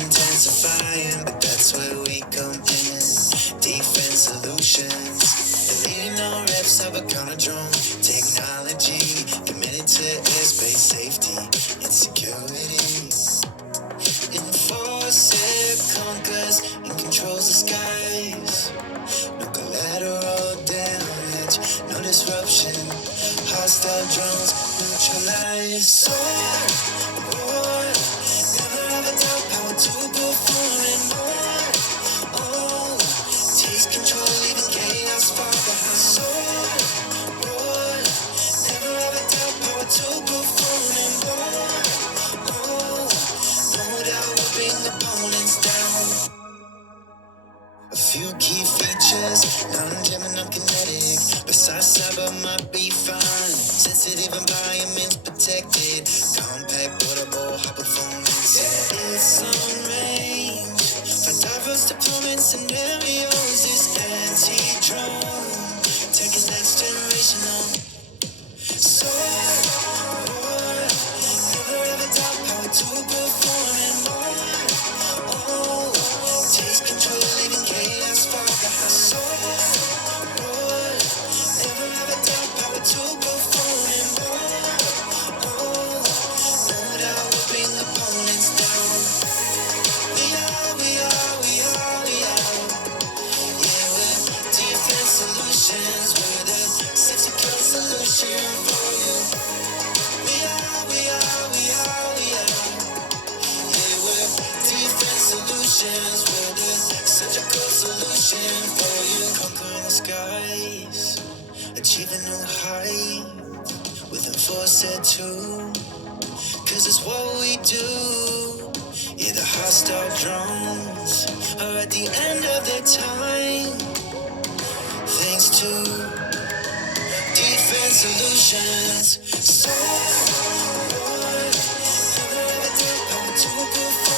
intensifying, but that's where we come in. D-Fend solutions, leading on reps of a counter drone technology, committed to airspace safety and security. Enforce conquers and controls the skies. No collateral damage, no disruption. Hostile drones neutralized. Soar, roar, never ever doubt power to perform and more. Oh, takes control, leaving chaos far behind. Soar, roar, never ever doubt power to perform and more. Oh, no doubt we'll bring opponents down. A few key features, non-jamming, non-kinetic. Besides cyber might be fine. Sensitive environments protected. Compact, portable, high performance. Yeah, it's on range. For diverse deployment scenarios, it's anti-drone. Tech is next generational. Soar, never ever doubt power to perform and more. Oh, takes control, leaving chaos far behind. Soar, never ever doubt power to perform and more. Oh, no doubt we'll bring opponents down. We are. Yeah, we're defense solutions. We're the sexy solution for you. We are. Yeah, we're defense solutions. We're the surgical solution for you. Conquering the skies, achieving new height with Enforcer too. Cause it's what we do. Yeah, the hostile drones are at the end of their time. Thanks to D-Fend solutions. So, never ever doubt power to perform.